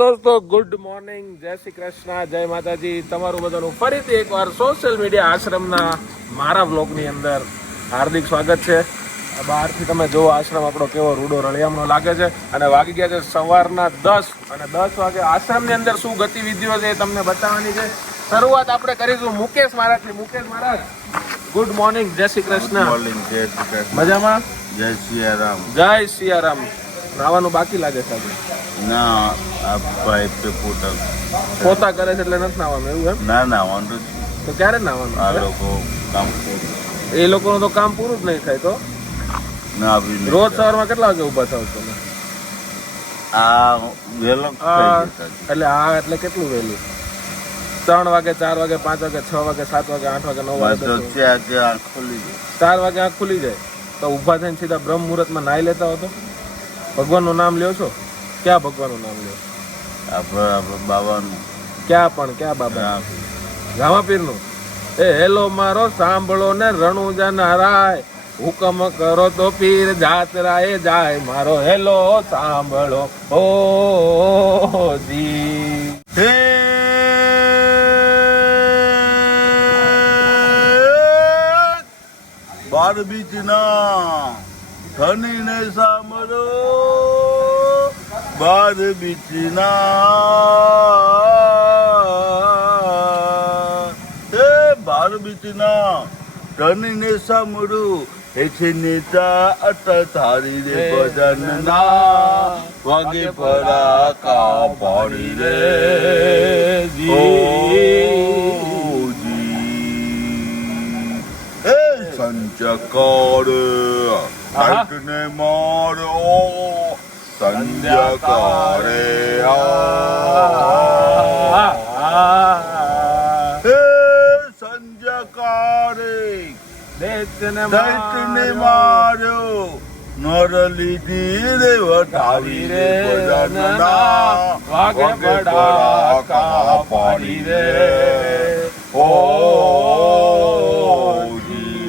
દોસ્તો, good morning, જય શ્રી કૃષ્ણ, જય માતાજી. તમારું બધાનું ફરીથી એકવાર સોશિયલ મીડિયા આશ્રમના મારા બ્લોગની અંદર હાર્દિક સ્વાગત છે. બહારથી તમે જો આશ્રમ આપણો કેવો રૂડો રળિયામણો લાગે છે અને વાગી ગયા છે સવારના 10 અને 10 વાગે આશ્રમની અંદર શું ગતિવિધિઓ છે એ તમને બતાવવાની છે. શરૂઆત આપણે કરીશું મુકેશ મહારાજથી. મુકેશ મહારાજ, ગુડ મોર્નિંગ, જય શ્રી કૃષ્ણ. મજામાં? જય સિયારામ. જય સિયારામ. નાવાનું બાકી લાગે છે આપણે? ના, આ ભાઈ પે પોતા કરે છે એટલે નથી નાવાનું એવું એમ? ના વાંધો તો ક્યારે નાવાનું? આ લોકો કામ એ લોકોનું તો કામ પૂરું જ નહીં થાય તો ના આવી રોજ સવારમાં કેટલા વાગે ઊભા થાવ છો? આ વેલો એટલે આ એટલે કેટલું વહેલું? 3 વાગે, 4 વાગે, 5 વાગે, 6 વાગે, 7 વાગે, 8 વાગે, 9 વાગે, કે આંખ ખુલી ગઈ. 4 વાગે આંખ ખુલી જાય તો ઊભા થઈને સીધા બ્રહ્મ મુહૂર્તમાં નાહી લેતા હો તો? ભગવાનનું નામ લ્યો છો? ક્યાં ભગવાનનું નામ લ્યો? આપણે બાબાનું. ક્યાં બાબા? રામાપીરનું. એ હેલો મારો સાંભળો ને રણુજા નારાય, હુકમ કરો તો પીર જાતરાએ જાય, મારો હેલો સાંભળો ઓ જી. હે બાર બીચના ધનીને સાંભળો, બાર બીચના ધનીને સાંભળો, એ છે નેતા અટ તારી રે ભજન ના વાગે પરાકા પાડી રે સંચકાર ને મારો સંજકારે સંજકારે દૈત્યને માર્યો, નર લીધી રે વટાવી રે ભજનના વાગે પરાકા પાડી રે.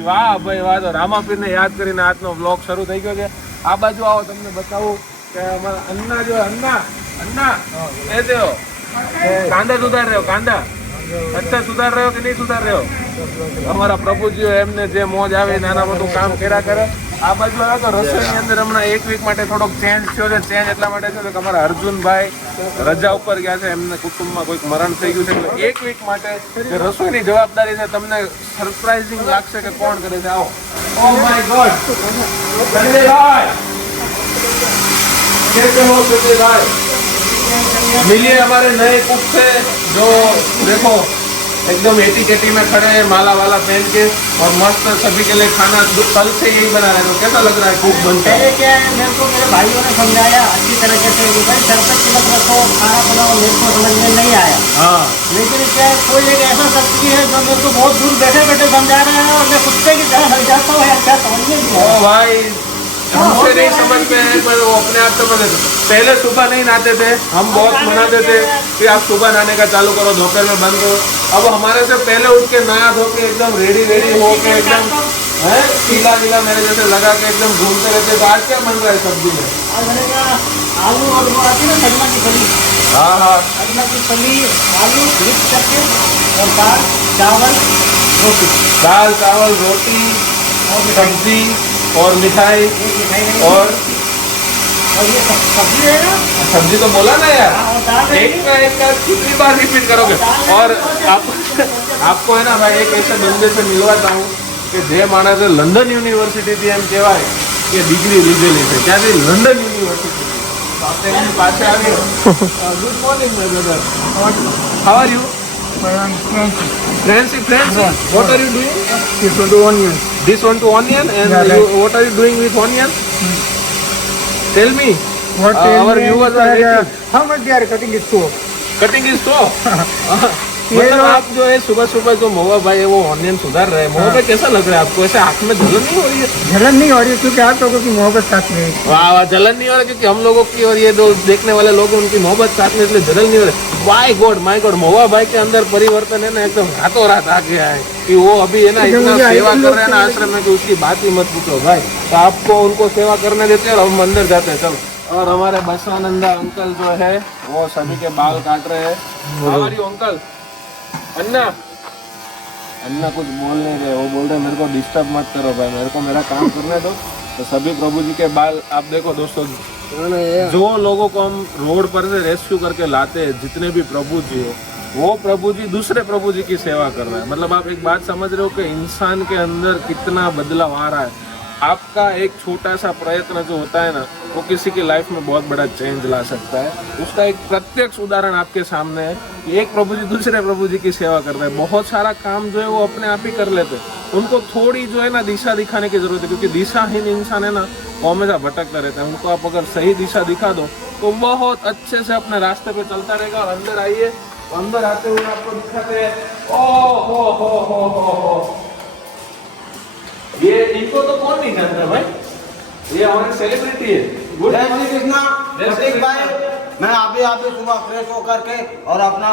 વાહ ભાઈ વાહ. તો રામાપીર ને યાદ કરીને આજનો બ્લોગ શરૂ થઈ ગયો છે. આ બાજુ આવો, તમને બતાવું કે અમારા અન્ના જો અન્ના એ દેવો કાંદા સુધાર રહ્યો, કાંદા અચ્છા સુધાર રહ્યો કે નહીં સુધાર રહ્યો? અમારા પ્રભુજીઓ એમને જે મોજ આવે નાના મોટું કામ કર્યા કરે. આ બાજુ આવે તો રસોઈની અંદર હમણાં 1 વીક માટે થોડોક ચેન્જ થયો છે. ચેન્જ એટલા માટે છે કે અમારા અર્જુનભાઈ રજા ઉપર ગયા છે, એમને કુટુંબમાં કોઈક મરણ થઈ ગયું છે, એટલે 1 વીક માટે જે રસોઈની જવાબદારી છે તમને સરપ્રાઇઝિંગ લાગશે કે કોણ કરે છે. આવો. ઓ માય ગોડ, સંજયભાઈ कैसे हो संजयभाई? मिलिए, हमारे नए कुक से जो देखो एकदम एटी केटी में खड़े हैं, माला वाला पहन के, और मस्त सभी के लिए खाना कल से यही बना रहे हैं. तो कैसा लग रहा है कुक बनकर? पहले क्या है, मेरे को मेरे भाइयों ने समझाया अच्छी तरीके से कि भाई सर पे तिलक रखो, खाना बनाओ. मेरे को समझ में नहीं आया. हाँ, लेकिन क्या है, कोई एक ऐसा शक्ति है जो मेरे को बहुत दूर बैठे बैठे समझा रहे हैं और मैं कुत्ते की तरह हल जाता हूँ. यार क्या समझ में नहीं ओ आया. भाई, हमसे नहीं समझ में है, पर वो अपने आप समझ लेते. पहले सुबह नहीं नहाते थे, हम बहुत मनाते थे कि आप सुबह नहाने का चालू करो, दोपहर में बंद करो. अब हमारे से पहले उठ के नया धो के एकदम रेडी हो के एकदम है पीला नीला मेरे जैसे लगा के एकदम घूमते रहते. तो आज क्या बन रहा है सब्जी में? आज बनेगा आलू और वो आती है ना सजना की फली. हाँ, सजना की फली, आलू मिक्स करके और दाल चावल रोटी. दाल चावल रोटी और सब्जी और मिठाई और ये सब्जी है ना. सब्जी तो बोला ना यार. और दाल एक का कितनी बार रिपीट करोगे? और आपको है ना भाई एक ऐसे बंदे से मिलवाता हूँ कि जे माणસે લંડન યુનિવર્સિટીથી એમ કહેવાય કે ડિગ્રી લીધેલી છે. ત્યાંથી લંડન યુનિવર્સિટી આપણે એની પાસે આવ્યો. Good morning my brother, how are you? Francie, what are you doing? This one to onion. This one to onion, and Yeah, right. what are you doing with onion? Tell me. What Our viewers are waiting. how much they are cutting it so? Cutting is तो मतलब आप जो है सुबह सुबह जो मोवा भाई है वो ऑनियन सुधार रहे हैं. मोवा भाई कैसा लग रहा है आपको? ऐसे आंख में जलन नहीं हो रही है? जलन नहीं हो रही क्योंकि आप लोगों की मोहब्बत साथ में है. वाह वाह, जलन नहीं हो रहा क्योंकि हम लोगों की और ये दो देखने वाले लोग हैं उनकी मोहब्बत साथ में, इसलिए जलन नहीं हो रही. माय गॉड, मोवा भाई के अंदर परिवर्तन है ना एकदम रातों रात आ गया है कि वो अभी है ना इतना सेवा कर रहे हैं ना आश्रम में कि उसकी बात ही मत पूछो भाई. तो आपको उनको सेवा करने देते हैं और हम अंदर जाते हैं. चलो और हमारे बसवानंदा अंकल जो है वो सभी के बाल काट रहे हैं। हमारी अंकल अन्ना अन्ना कुछ बोल नहीं रहे, वो बोल रहे मेरे को डिस्टर्ब मत करो भाई, मेरे को मेरा काम करने दो। तो सभी प्रभु जी के बाल आप देखो दोस्तों, जो लोगों को हम रोड पर से रेस्क्यू करके लाते हैं, जितने भी प्रभु जी हो, वो प्रभु जी दूसरे प्रभु जी की सेवा कर रहे हैं। मतलब आप एक बात समझ रहे हो कि इंसान के अंदर कितना बदलाव आ रहा है। आपका एक छोटा सा प्रयत्न जो होता है ना, वो किसी की लाइफ में बहुत बड़ा चेंज ला सकता है। उसका एक प्रत्यक्ष उदाहरण आपके सामने है कि एक प्रभु जी दूसरे प्रभु जी की सेवा कर रहे हैं। बहुत सारा काम जो है वो अपने आप ही कर लेते हैं। उनको थोड़ी जो है ना दिशा दिखाने की जरूरत है, क्योंकि दिशाहीन इंसान है ना वो हमेशा भटकता रहता है। उनको आप अगर सही दिशा दिखा दो तो बहुत अच्छे से अपने रास्ते पे चलता रहेगा। और अंदर आइए, अंदर आते हुए आपको दिखाते हैं, ओ हो, ये इनको तो कौन नहीं जानता भाई, ये हमारे सेलिब्रिटी है। गुड जय श्री कृष्णा। जय श्री प्रतीक भाई, कृष्णा। मैं अभी सुबह फ्रेश होकर के और अपना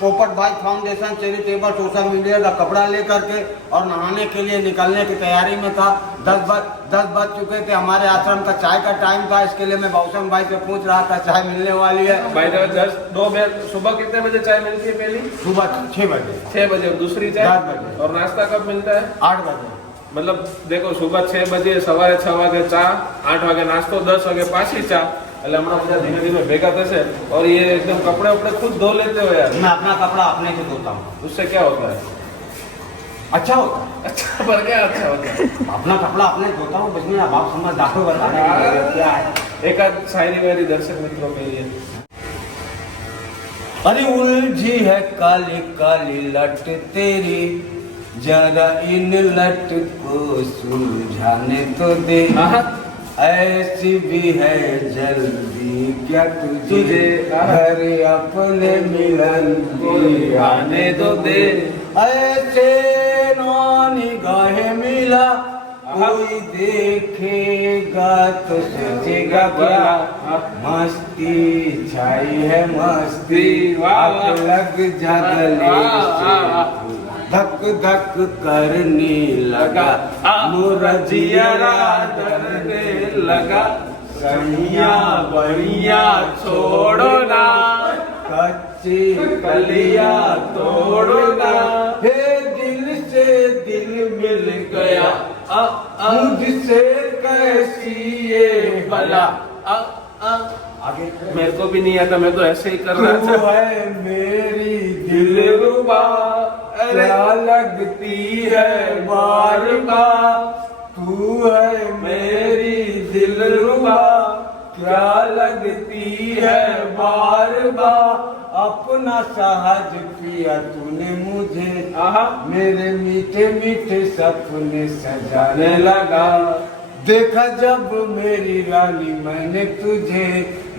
पोपट भाई फाउंडेशन चैरिटेबल सोशल मीडिया का कपड़ा लेकर के और नहाने के लिए निकलने की तैयारी में था। 10 बज चुके थे। हमारे आश्रम का चाय का टाइम था, इसके लिए मैं भौसम भाई से पूछ रहा था चाय मिलने वाली है। भाई 2 सुबह कितने बजे चाय मिलती है? पहली सुबह 6 बजे। 6 बजे। और दूसरी चाय 10 बजे। और नाश्ता कब मिलता है? 8 बजे। मतलब देखो, सुबह 6 बजे, सवारे 6 वागे चा, 8 वागे नाश्तो, 10 वागे पाછી चा। એટલે હમણાં બધા ધીમે ધીમે ભેગા થશે। और ये एकदम कपड़े वपड़े खुद धो लेते हो यार? मैं अपना कपड़ा अपने से धोता हूँ। उससे क्या होता है? अच्छा होता है। अच्छा, पर क्या अच्छा होता है? अपना कपड़ा अपने धोता हूँ, इसमें अब आप समझ दाखिल बताने के लिए क्या है। एक आध शायरी वायरी दर्शक मित्रों के लिए। अरे उलझी है काली काली लट तेरी, जरा इन लट को सुलझाने तो दे। ऐसी भी है जल्दी क्या तुझे घर अपने मिलन की आने तो दे। ऐसे निगाहें मिला कोई देखेगा तो सोचेगा क्या, मस्ती छाई है मस्ती, आग लग जा गले से धक धक करने लगा, मोरा जियरा डरने लगा। कहिया बढ़िया छोड़ो ना, कच्ची कलिया तोड़ो ना, हे दिल से दिल मिल गया, मुझसे कैसी ये भला। आगे मेरे को भी नहीं आता, मैं तो ऐसे ही कर रहा था। तू है मेरी दिलरुबा, क्या लगती है बार बार, तू है मेरी दिलरुबा, क्या लगती है बार बार। अपना सहज पिया तूने मुझे, मेरे मीठे मीठे सपने सजाने लगा। देखा जब मेरी रानी मैंने तुझे,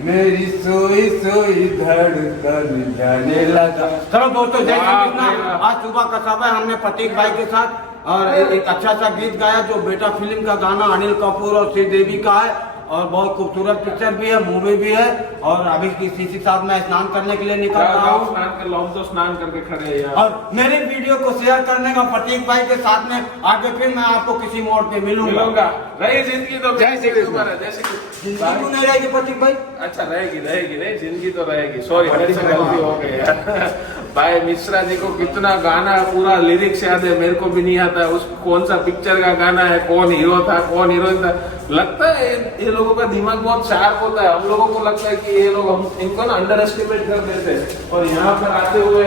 मेरी सोई सोई धड़कन जाने लगा। चलो दोस्तों, जय श्री कृष्णा। आज सुबह का समय हमने प्रतीक भाई के साथ और एक अच्छा सा गीत गाया, जो बेटा फिल्म का गाना अनिल कपूर और श्रीदेवी का है, और बहुत खूबसूरत पिक्चर भी है, मूवी भी है। और अभी किसी साथ मैं स्नान करने के लिए निकल रहा हूँ। स्नान कर लो, हम तो स्नान करके खड़े हैं यार। और मेरे वीडियो को शेयर करने का प्रतीक भाई के साथ में आगे फिर मैं आपको किसी मोड़ पे मिलूंगा। रही जिंदगी तो जय श्री कृष्ण। जैसे जिंदगी क्यों नहीं रहेगी प्रतीक भाई? अच्छा रहेगी नहीं, जिंदगी तो रहेगी। सॉरी, मेरे से गलती हो गई यार। भाई मिश्रा जी को कितना गाना पूरा लिरिक्स याद है, मेरे को भी नहीं आता है। उस कौन सा पिक्चर का गाना है, कौन हीरो था, कौन हीरोइन था। लगता है ये लोगों का दिमाग बहुत शार्प होता है। हम लोगों को लगता है कि ये लोग हम इनको ना अंडर एस्टिमेट कर देते हैं। और यहाँ पर आते हुए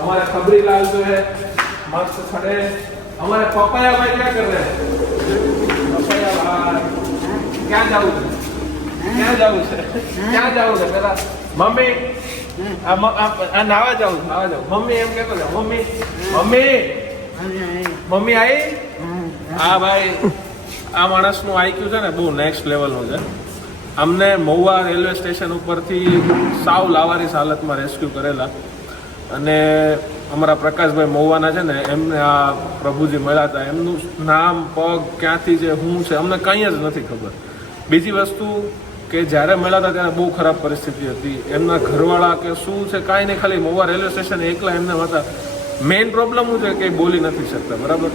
हमारे खबरी लाल जो है मस्त खड़े। हमारे पपाया भाई क्या कर रहे हैं? पपाया भाई क्या जाऊ પેલા મમ્મી નાવા જાઉં મમ્મી એમ કહેતો જાઉં મમ્મી આવી। આ ભાઈ આ માણસનું આઈક્યુ છે ને બહુ નેક્સ્ટ લેવલનું છે। અમને મહુવા રેલવે સ્ટેશન ઉપરથી સાવ લાવારીસ હાલતમાં રેસ્ક્યુ કરેલા, અને અમારા પ્રકાશભાઈ મહુવાના છે ને, એમને આ પ્રભુજી મળ્યા હતા। એમનું નામ પગ ક્યાંથી છે શું છે અમને કંઈ જ નથી ખબર। બીજી વસ્તુ કે જ્યારે મળ્યા હતા ત્યારે બહુ ખરાબ પરિસ્થિતિ હતી, એમના ઘરવાળા કે શું છે કાંઈ નહીં, ખાલી મહુવા રેલવે સ્ટેશન એકલા એમને હતા। મેઇન પ્રોબ્લેમ શું છે કે બોલી નથી શકતા, બરાબર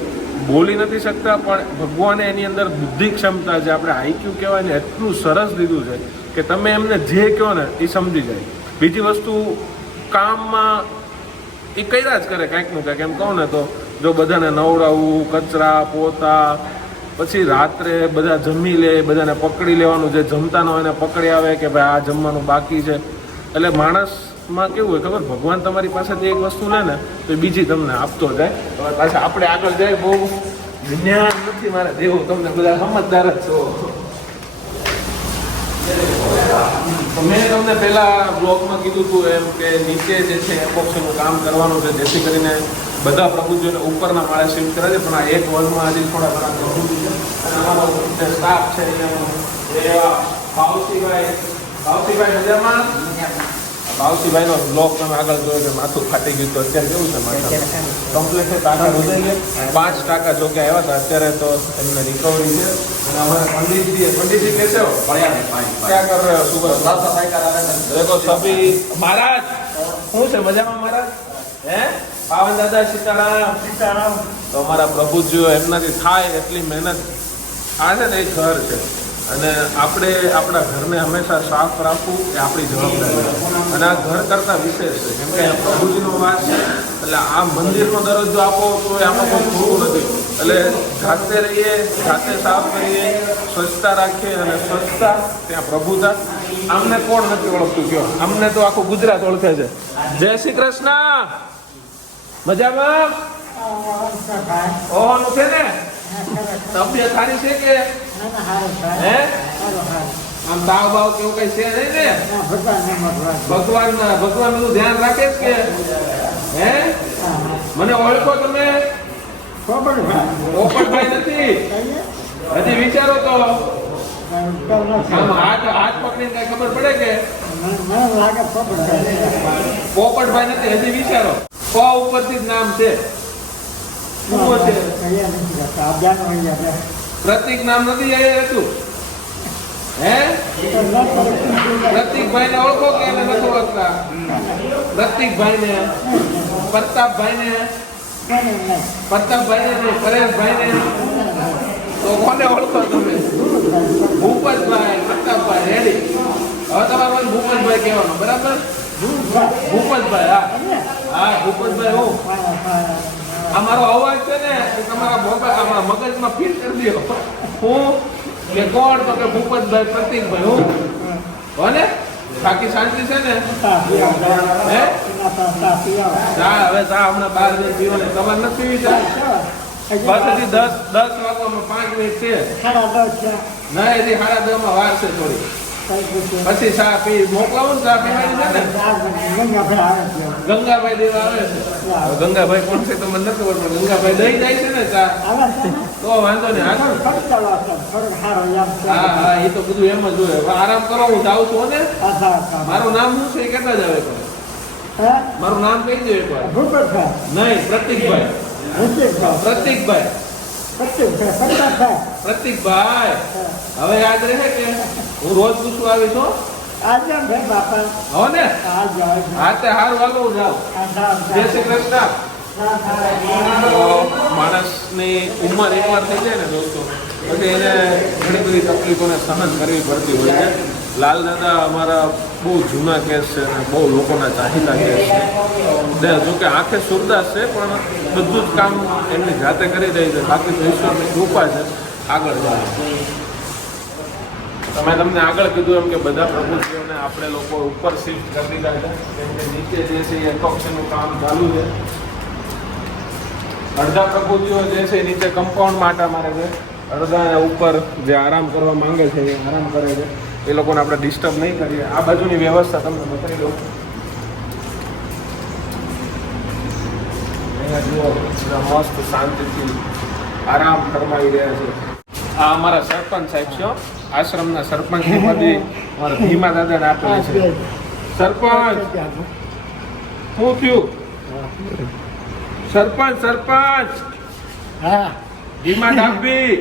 બોલી નથી શકતા, પણ ભગવાને એની અંદર બુદ્ધિ ક્ષમતા જે આપણે આઈક્યુ કહેવાય ને એટલું સરસ દીધું છે કે તમે એમને જે કહો ને એ સમજી જાય. બીજી વસ્તુ કામમાં એ કર્યા જ કરે કાંઈકનું કાંઈક. એમ કહું ને તો જો બધાને નવડાવવું, કચરા પોતા, પછી રાત્રે બધા જમી લે, બધાને પકડી લેવાનું, જે જમતા ન હોય એને પકડી આવે કે ભાઈ આ જમવાનું બાકી છે. એટલે માણસમાં કેવું હોય ખબર, ભગવાન તમારી પાસેથી એક વસ્તુ લે ને તો એ બીજી તમને આપતો જાય. હવે પાછા આપણે આગળ જાય, બહુ જ્ઞાન નથી મારે દેવું, તમને બધા સમજદાર જ છો. તો મેં તમને પહેલા બ્લોગમાં કીધું હતું એમ કે નીચે જે છે એપોક્સીનું કામ કરવાનું છે, જેથી કરીને બધા પ્રભુજીઓને ઉપરના માળે શિફ્ટ કરે છે. પણ આ એક હોલમાં હજી થોડા ઘણા પ્રભુજી છે અને અમારો જે સ્ટાફ છે અહીંયા ભાવસીભાઈ મજામાં. ભાવસીભાઈનો બ્લોગ તમે આગળ જોયો કે માથું ફાટી ગયું તો અત્યારે કેવું છે માથું કમ્પ્લીટ ટાંકા રોજાઈ ગયા. 5 ટાંકા જોકે આવ્યા હતા, અત્યારે તો એમને રિકવરી છે. અને અમારા પંડિતજી कैसे हो? क्या कर रहे हो? सुबह साफ सफाई करा रहे हैं. देखो सभी महाराज શું છે મજામાં મહારાજ? હે પાવન દાદા સીતારામ. તો અમારા પ્રભુજીઓ એમનાથી થાય એટલી મહેનત. આ છે ને એક ઘર છે અને આપણે આપણા ઘરને હંમેશા સાફ રાખવું એ આપણી જવાબદારી છે. અને આ ઘર કરતાં વિશેષ છે કેમ કે પ્રભુજીનો વાસ છે. એટલે આ મંદિરનો દરજ્જો આપો તો આમાં કોઈ ખોટું નથી. એટલે જાતે રહીએ, જાતે સાફ કરીએ, સ્વચ્છતા રાખીએ. અને સ્વચ્છતા ત્યાં પ્રભુતા. આમને કોણ નથી ઓળખતું કયો? અમને તો આખું ગુજરાત ઓળખે છે. જય શ્રી કૃષ્ણ. મજામાં? ઓહનું છે ને? તબિયત સારી છે કે હે? આમ તાવ બાવ કેવું કઈ છે નહીં ને? ભગવાન નું ધ્યાન રાખે કે હે? મને ઓળખો તમે? પોપટભાઈ નથી? હજી વિચારો તો આમ હાથ પકડીને કઈ ખબર પડે કે પોપટભાઈ નથી? હજી વિચારો. પ ઉપરથી જ નામ છે. પ્રતિક નામ નથી હતું હે? પ્રતિકભાઈ ને ઓળખો કે એને નથી ઓળખતા? પ્રતિકભાઈ ને, પ્રતાપભાઈ ને, પરેશભાઈ ને, તો કોને ઓળખો તમે? ભૂપતભાઈ, પ્રતાપભાઈ. રેડી. હવે તમારે ભૂપતભાઈ કહેવાનું, બરાબર? ભૂપતભાઈ. હા ભૂપતભાઈ. હું અમારો અવાજ છે ને તમારા મોબાઈલ મગજમાં ફીટ કરી દો. હું કે કોણ? તો કે ભૂપતભાઈ, પ્રતિકભાઈ. હું હોને બાકી શાંતિ છે ને? હે ચા હવે ચા હમણાં 12 મિનિટ પીવો ને તમારે નથી પીવી ચા? બસ હજી 10 વાગવામાં 5 મિનિટ છે. ના હજી 10:30 વાર છે થોડી. પછી ચા પી મોકલાવું ને? ચા પીવાની છે ને? ગંગાભાઈ દેવા આવે છે. ગંગાભાઈ કોણ છે તો મને નથી ખબર, પણ ગંગાભાઈ દઈ જાય છે ને ચા તો વાંધો નહીં. હા એ તો બધું એમ જ હોય. આરામ કરો, હું જાઉં છું ને. મારું નામ શું છે એ કેટલા જ આવે? મારું નામ કહી દો એકવાર. નહીં, પ્રતિકભાઈ. પ્રતિકભાઈ હવે યાદ રહે કે હું રોજ પૂછવા આવીશ હો? હો ને? હા તે હારું વાલો હું જાઉં. જય શ્રી કૃષ્ણ. માણસની ઉંમર એકવાર થઈ જાય ને દોસ્તો, પછી એને ઘણી બધી તકલીફોને સહન કરવી પડતી હોય છે. લાલ દાદા અમારા બહુ જૂના કેસ છે અને બહુ લોકોના ચાહીતા કેસ છે. જોકે આંખે સુરદાસ છે પણ બધું જ કામ એમની જાતે કરી રહી છે. બાકી તો ઈશ્વરની કૃપા છે. આગળ જાય. તમે તમને આગળ કીધું એમ કે બધા પ્રભુજીઓને આપણે લોકો ઉપર શિફ્ટ કરી દીધા છે. કેમ કે નીચે જે છે એ એપોક્સીનું કામ ચાલુ છે. અડધા પ્રભુજીઓ જે છે નીચે કમ્પાઉન્ડમાં આટા મારે છે, અડધા ઉપર જે આરામ કરવા માંગે છે એ આરામ કરે છે. એ લોકોને આપણે ડિસ્ટર્બ નહીં કરીએ. આ બાજુની વ્યવસ્થા તમને બતાવી દઉં. અહીંયા જુઓ મસ્ત શાંતિથી આરામ ફરમાવી રહ્યા છે. આ અમારા સરપંચ સાહેબ છે, આશ્રમના સરપંચની પદવી અમારા ભીમા દાદાને આપેલી છે. સરપંચ શું થયું? સરપંચ હા ભીમા ડાભી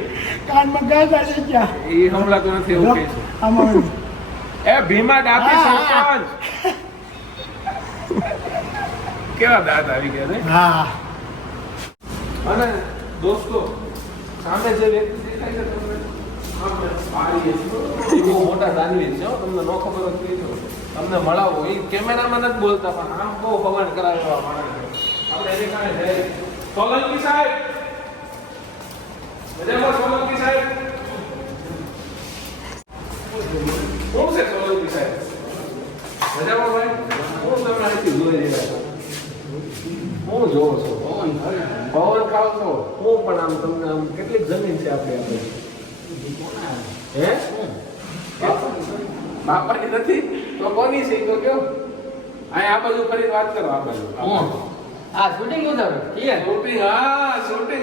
કાનમાં ગાય ગયા એ હમણાં નથી એવું કહે છે. એ ભીમા ડાભી સરપંચ કેવા દાંત આવી ગયા ને? હા અને દોસ્તો સામે જે વ્યક્તિ દેખાય છે તમને બહુ મોટા દાનવીર છે હો, તમને ન ખબર હોય તો કહેજો. તમને મળાવો એ કેમેરામાં નથી બોલતા પણ આમ બહુ ભગવાન કરાવે એવા માણસ છે. આપણે એની કારણે જઈએ. સોલંકી સાહેબ મજામાં? સોલંકી સાહેબ શું છે? સોલંકી સાહેબ મજામાં ભાઈ? હું તમે અહીંથી જોઈ રહ્યા છો? હું જોવો છો? પવન ખાવ છો? હું પણ આમ તમને આમ કેટલીક જમીન છે આપણી હે બાપાની નથી તો કોની છે તો કયો? આ બાજુ ફરી વાત કરો. આ બાજુ શૂટિંગ ઉતારો શૂટિંગ. હા શૂટિંગ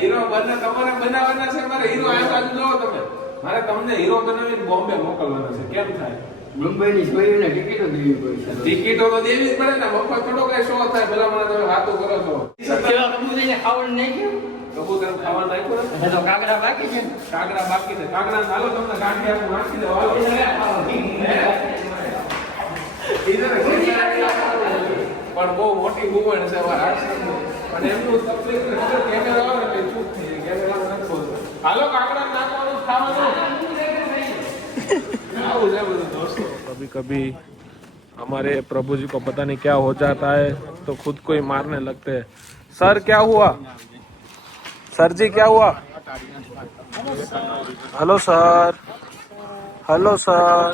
હીરો બને તમારે બનાવવાના છે. મારે હીરો આ બાજુ જોવો તમે. મારે તમને હીરો બનાવીને બોમ્બે મોકલવાના છે. કેમ થાય? મુંબઈની છોરીને ટિકિટો દેવી પડશે. ટિકિટો તો દેવી જ પડે ને. મફત થોડો કઈ શો થાય? ભલા મને તમે વાતો કરો છો. કેવા કબૂતરીને ખાવાનું નહીં ગયું? કબૂતર ખાવા નાખ્યું ને? તો કાકડા બાકી છે. કાગડા બાકી છે. કાગડા ચાલો તમને ગાંઠી આપું નાખી દો. હાલો. પણ બહુ મોટી ગુમણ છે અમારા આશ્રમની. પણ એમનું તકલીફ નથી. કેમેરા આવે એટલે ચૂપ થઈ જાય. કેમેરા નથી બોલતો. હાલો કાગડા નાખવાનું ખાવાનું આવું છે બધું દોસ્તો. कभी कभी हमारे प्रभु जी को पता नहीं क्या हो जाता है तो खुद को ही मारने लगते हैं. सर क्या हुआ? सर जी क्या हुआ? Hello sir. Hello sir.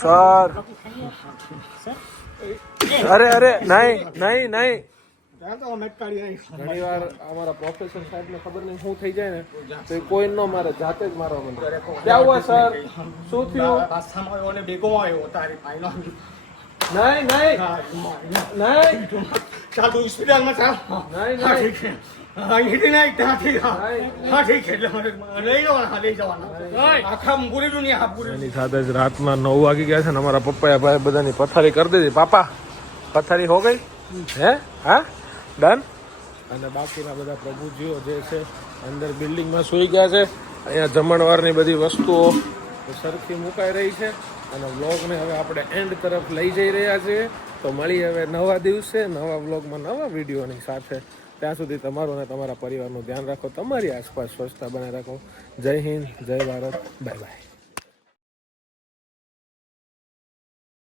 Sir अरे अरे नहीं नहीं नहीं. ઘણી વાર અમારા પ્રોફેસર સાહેબ ને ખબર નહીં શું થઈ જાય ને તો એ કોઈ ન મારે, જાતે જ મારવા માંડે. ક્યાં હુઆ સર? શું થયું? નહીં નહીં નહીં ચાલ તું હોસ્પિટલમાં ચાલ. નહીં હા નહીં ઠીક છે. અહીંથી નહીં ત્યાંથી હા ઠીક છે. એટલે મારે લઈ જવાના. આખા પૂરી દુનિયા પૂરી. એની સાથે જ રાતના 9 વાગી ગયા છે ને અમારા પપ્પાએ ભાઈ બધાની પથારી કરી દીધી. પાપા પથારી હો ગઈ હે? હા ડન. અને બાકીના બધા પ્રભુજીઓ જે છે અંદર બિલ્ડિંગમાં સૂઈ ગયા છે. અહીંયા જમણવારની બધી વસ્તુઓ સરખી મુકાઈ રહી છે. અને વ્લોગને હવે આપણે એન્ડ તરફ લઈ જઈ રહ્યા છીએ. તો મળી હવે નવા દિવસે નવા વ્લોગમાં નવા વિડીયોની સાથે. ત્યાં સુધી તમારું અને તમારા પરિવારનું ધ્યાન રાખો. તમારી આસપાસ સ્વચ્છતા બનાવી રાખો. જય હિન્દ, જય ભારત, બાય બાય.